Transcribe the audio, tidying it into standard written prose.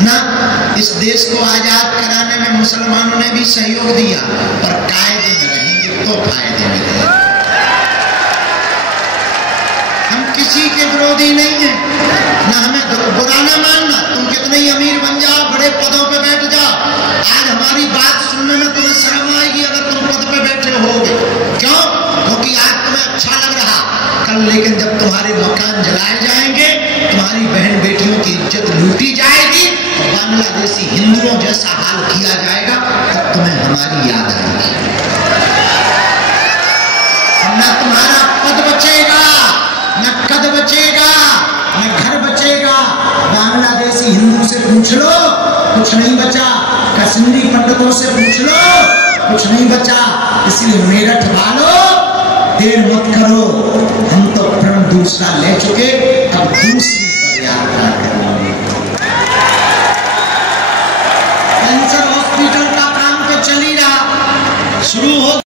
ना इस देश को आजाद कराने में मुसलमानों ने भी सहयोग दिया, पर कायदे में रहेंगे तो फायदे में रहेंगे। हम किसी के विरोधी नहीं है, ना हमें बुरा ना मानना। तुम कितने ही अमीर बन जाओ, बड़े पदों पे बैठ जाओ, आज हमारी बात सुनने में तुम्हें शर्म आएगी अगर तुम पद पे बैठे होगे। क्यों? क्योंकि आज तुम्हें अच्छा लग रहा, कल लेकिन जब तुम्हारे मकान जलाए जाएंगे, तुम्हारी बहन बेटियों की इज्जत लूटी जाएगी, बांग्लादेशी हिंदुओं जैसा हाल किया जाएगा, तब तुम्हें हमारी याद आएगी। न तुम्हारा पद बचेगा, न कद बचेगा, न घर बचेगा। बांग्लादेशी हिंदू से पूछ लो, कुछ नहीं बचा। कश्मीरी पंडितों से पूछ लो, कुछ नहीं बचा। इसलिए मेरठ वालों, देर मत करो, हम तो प्रण दूसरा ले चुके, अब दूसरी पर यात्रा करेंगे।